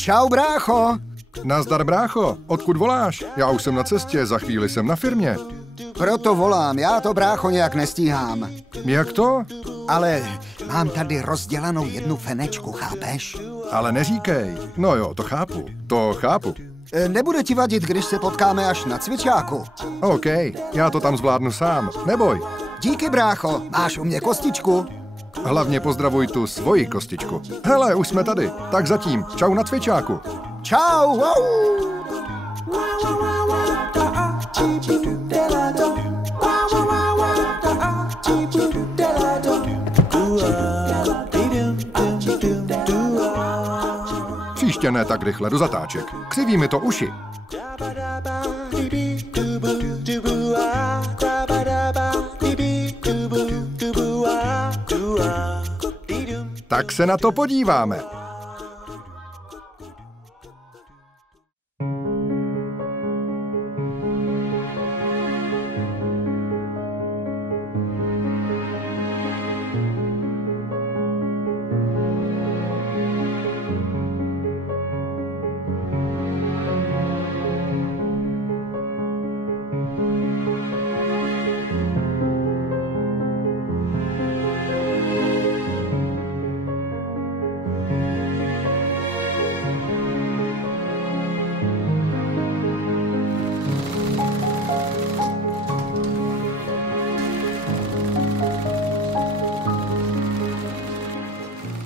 Čau, brácho. Nazdar, brácho. Odkud voláš? Já už jsem na cestě, za chvíli jsem na firmě. Proto volám, já to, brácho, nějak nestíhám. Jak to? Ale mám tady rozdělanou jednu fenečku, chápeš? Ale neříkej. No jo, to chápu. To chápu. Nebude ti vadit, když se potkáme až na cvičáku. OK, já to tam zvládnu sám. Neboj. Díky, brácho. Máš u mě kostičku? Hlavně pozdravuj tu svoji kostičku. Hele, už jsme tady. Tak zatím. Čau na cvičáku. Čau. Wow. Příště ne tak rychle do zatáček. Křiví mi to uši. Tak se na to podíváme.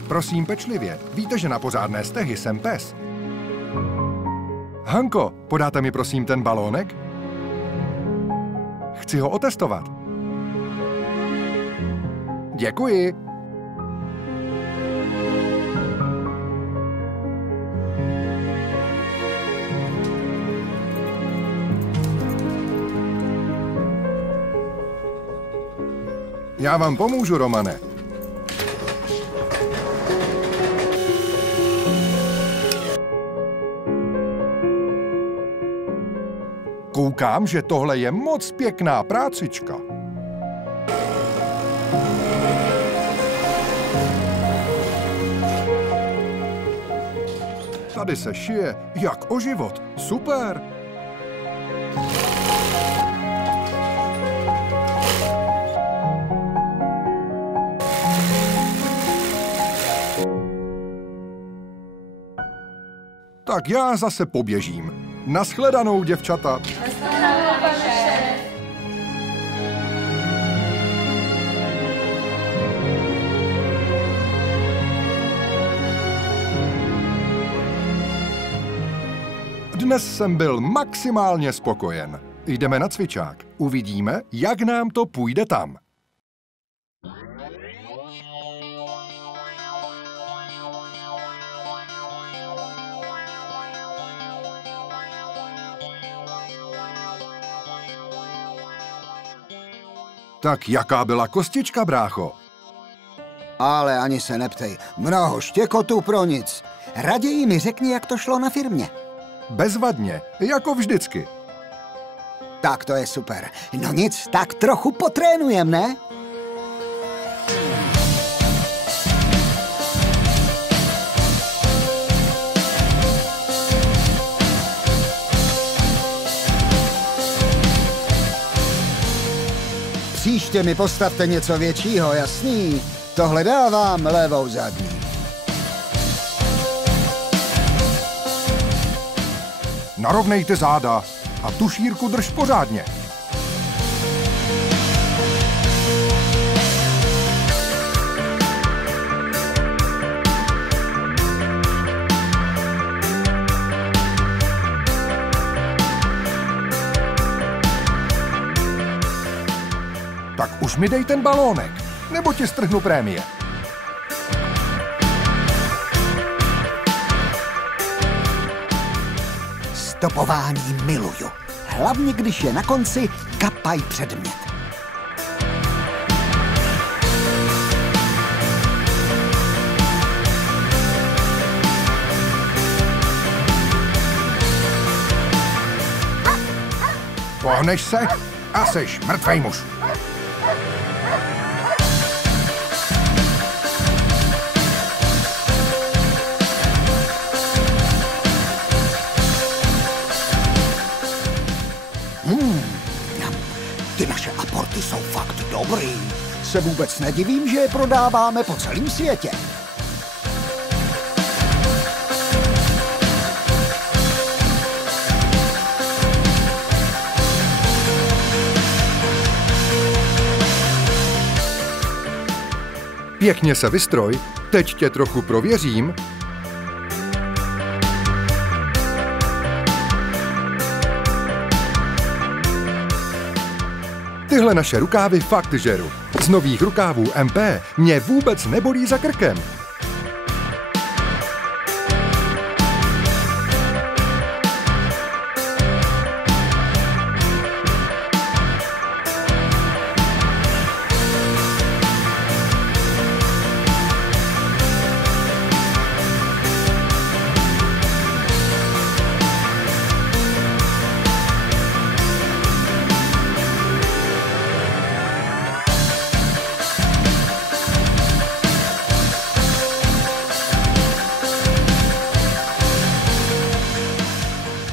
Prosím pečlivě, víte, že na pořádné stehy jsem pes. Hanko, podáte mi prosím ten balónek? Chci ho otestovat. Děkuji. Já vám pomůžu, Romane. Koukám, že tohle je moc pěkná prácička. Tady se šije jak o život. Super! Tak já zase poběžím. Naschledanou, děvčata. Naschledanou, pane šéf. Dnes jsem byl maximálně spokojen. Jdeme na cvičák. Uvidíme, jak nám to půjde tam. Tak jaká byla kostička, brácho? Ale ani se neptej. Mnoho štěkotu pro nic. Raději mi řekni, jak to šlo na firmě. Bezvadně, jako vždycky. Tak to je super. No nic, tak trochu potrénujem, ne? Příště mi postavte něco většího, jasný? Tohle dávám levou zadní. Narovnejte záda a tu šírku drž pořádně. Tak už mi dej ten balónek, nebo ti strhnu prémie. Stopování miluju. Hlavně, když je na konci kapaj předmět. Pohneš se a seš mrtvej muž. Ty naše aporty jsou fakt dobrý. Se vůbec nedivím, že je prodáváme po celém světě. Pěkně se vystroj, teď tě trochu prověřím. Tyhle naše rukávy fakt žeru. Z nových rukávů MP mě vůbec nebolí za krkem.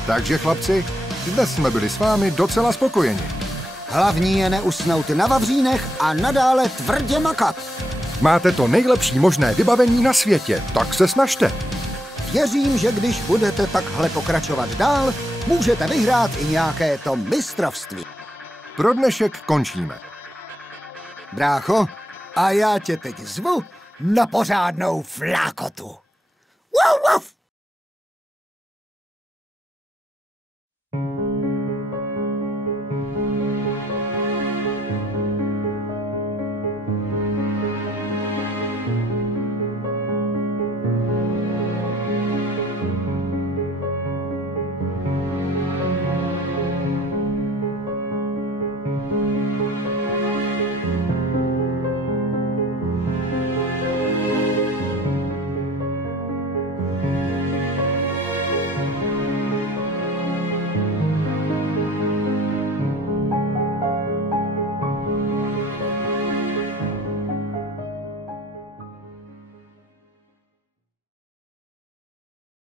Takže chlapci, dnes jsme byli s vámi docela spokojeni. Hlavní je neusnout na vavřínech a nadále tvrdě makat. Máte to nejlepší možné vybavení na světě, tak se snažte. Věřím, že když budete takhle pokračovat dál, můžete vyhrát i nějaké to mistrovství. Pro dnešek končíme. Brácho, a já tě teď zvu na pořádnou flákotu. Wow, wow.